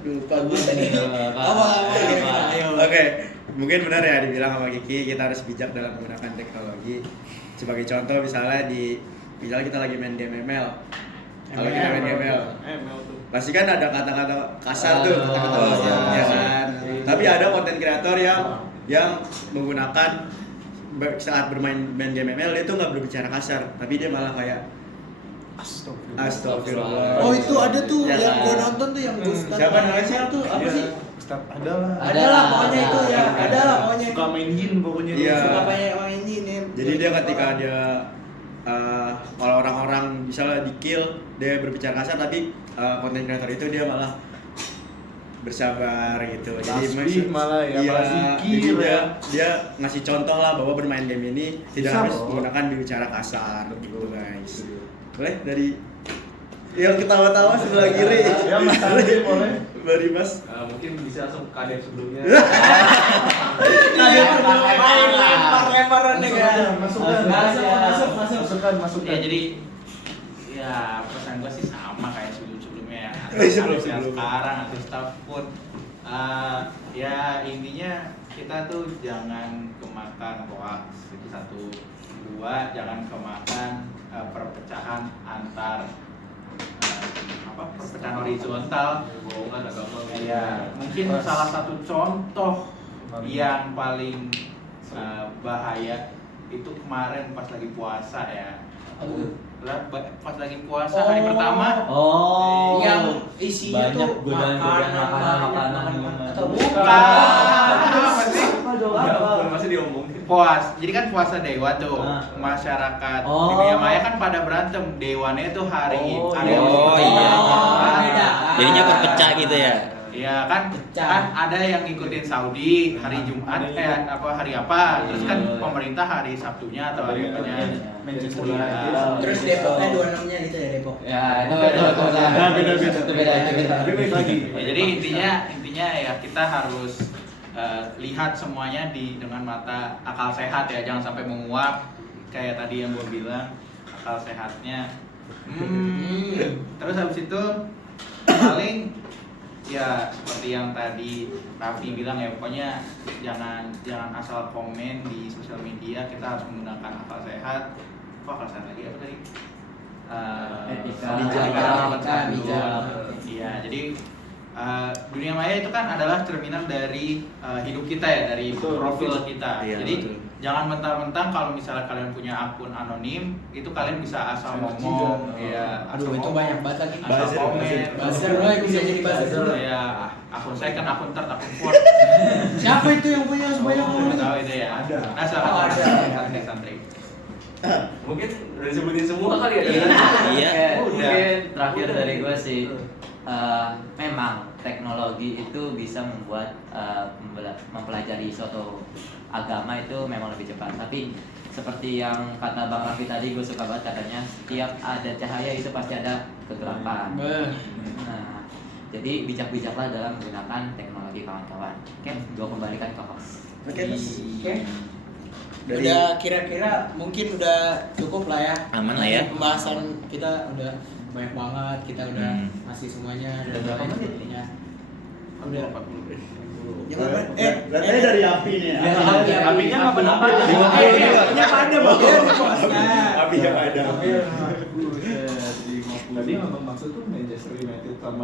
Lupa gue tadi. Oke, mungkin benar ya dibilang sama Kiki, kita harus bijak dalam menggunakan teknologi. Sebagai contoh misalnya misalnya kita lagi main game ML. Kalau kita main game ML, pasti kan ada kata-kata kasar tuh, kata-kata ya kan. Tapi ada konten kreator yang menggunakan saat bermain game ML dia tuh nggak berbicara kasar, tapi dia malah kayak Astagfirullah. Oh itu ada tuh Ya yang kan? gua nonton tuh yang Ustadz. Siapa namanya sih? tuh apa sih? Ada lah. Ada lah pokoknya itu ya. Ada lah pokoknya. Suka main jin pokoknya. Iya. Suka main ini. Jadi dia ketika dia kalau orang-orang misalnya di kill dia berbicara kasar, tapi konten kreator itu dia malah bersabar gitu. Tasbih malah ya, iya, malah zikir jadi ya. dia ngasih contoh lah bahwa bermain game ini tidak Bisa harus loh. menggunakan berbicara kasar gitu guys. Boleh dari yang ketawa-tawa sebelah kiri. Ya Mas Andi boleh. Dari Mas. Mungkin bisa langsung ke kadep sebelumnya. Lempar-lemparan nih kan. Masuk. Ya jadi ya pesan gue sih sama kayak sebelumnya ya. Sebelum-sebelumnya. Sekarang atau staff pun ya intinya kita tuh jangan kemakan hoax, itu satu. Dua, jangan kemakan perpecahan antar perpecahan horizontal. Bohongan agama. Ya, mungkin salah satu contoh yang paling bahaya itu kemarin pas lagi puasa ya. Pas lagi puasa hari pertama. Yang isinya banyak tuh godaan-godaan makanan makanan gimana. atau Bukan. Apa sih? Masih diomongin. Jadi kan puasa Dewa tuh, masyarakat Oh. di dunia maya kan pada berantem. Dewanya itu hari Oh, hari oh, iya. Beda. Jadinya berpecah gitu ya. Iya kan, Pecah. kan ada yang ngikutin Saudi hari Jumat hari apa, terus kan pemerintah hari Sabtunya atau hari apanya. Terus Depoknya 26-nya gitu ya Depok. Ya, itu beda. Itu beda. lagi. Ya, jadi intinya ya kita harus lihat semuanya dengan mata akal sehat ya, jangan sampai menguap kayak tadi yang gue bilang, akal sehatnya. Terus habis itu paling ya seperti yang tadi Raffi bilang ya, pokoknya jangan asal komen di sosial media, kita harus menggunakan akal sehat. Akal sehat lagi apa tadi? Etika, bijak. Iya, jadi dunia maya itu kan adalah cerminan dari hidup kita ya, dari profil kita. Iya, Jadi betul. jangan mentang-mentang kalau misalnya kalian punya akun anonim itu kalian bisa asal ngomong ya. Aduh, itu banyak banget lagi. Asal Buzzer, komen. Buzzer, bisa jadi buzzer. Ya, akun second, akun third, akun fourth. Siapa itu yang punya sebanyak Nggak tahu itu ya. Ada. Nah, salah Oh, satu ada. santri. Mungkin udah disebutin semua kali ya. Iya. Mungkin terakhir dari gue sih, memang teknologi itu bisa membuat mempelajari suatu agama itu memang lebih cepat. Tapi seperti yang kata Bang Raffi tadi, gue suka banget katanya, setiap ada cahaya itu pasti ada kegelapan. Nah, jadi bijak-bijaklah dalam menggunakan teknologi kawan-kawan. Oke, gue kembalikan ke host. Oke, Mas. Oke. Dari- Udah kira-kira mungkin udah cukup lah ya. Aman lah ya. Pembahasan kita udah banyak banget, kita udah ngasih semuanya. Udah berapa menit? Ya. Udah Udah. 40. Jangan Berarti dari api nih ya. Apinya nggak apa-apa. Apinya pada Api yang ada. Tadi nonton maksud tuh Manchester United sama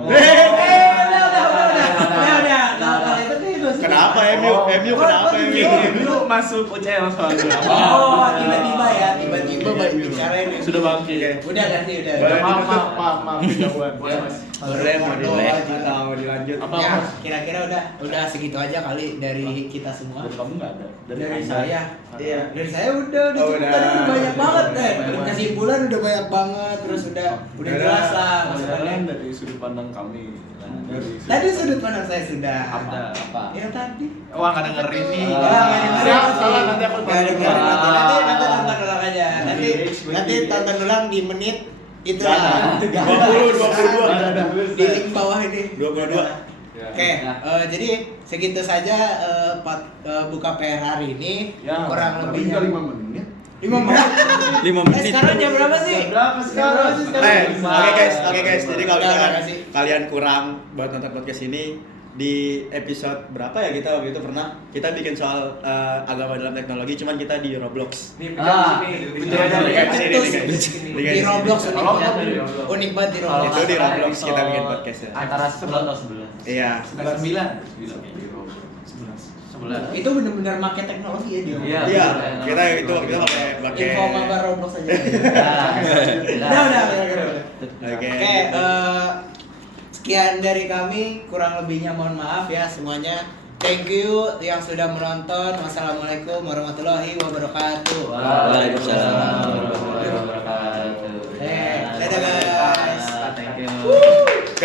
Kalau itu nih Kenapa MU? MU kenapa MU? Dulu masuk UCL soalnya. Oh, tiba-tiba ya, tiba-tiba baru bicara ini. Sudah bangkit. Udah ganti udah. Maaf kejauhan. Boleh Mas. Boleh mau dilanjut. Apa Ya, Mas? kira-kira udah segitu aja kali dari kita semua. Dari kamu nggak ada. Dari saya. Iya. Dari saya udah Oh, cukup udah. tadi udah banyak banget kesimpulan udah banyak banget, terus udah jelas lah maksudnya. Kan dari sudut pandang kami. Nah, dari Tadi sudut pandang saya sudah. Apa? Ya tadi. Wah, nggak dengerin nih. Salah, nanti aku Nggak dengerin, nanti tonton ulang aja. Nanti Di tonton ulang di menit itu Nggak ada. 22 di link bawah ini. 22. Oke, jadi segitu saja buka PR hari ini. Ya, Kurang lebih 5 menit. 5 menit. 5 menit. Sekarang jam berapa sih? Berapa sekarang? Oke guys, jadi kalau Udah, misalkan makasih. kalian kurang buat nonton podcast ini, di episode berapa ya kita waktu itu pernah kita bikin soal agama dalam teknologi, cuman kita di Roblox. Nih, Di Roblox unik banget di Roblox. Itu di Roblox kita bikin podcast ya. Antara 10 atau 11. Iya. 9. 11. Itu bener-bener make teknologi ya dia. Iya. Iya, kita pakai Info mabar Roblox aja. Udah. Oke. Oke, sekian dari kami, kurang lebihnya mohon maaf ya semuanya. Thank you yang sudah menonton. Wassalamualaikum warahmatullahi wabarakatuh. Waalaikumsalam. warahmatullahi wabarakatuh. Dadah guys. Thank you.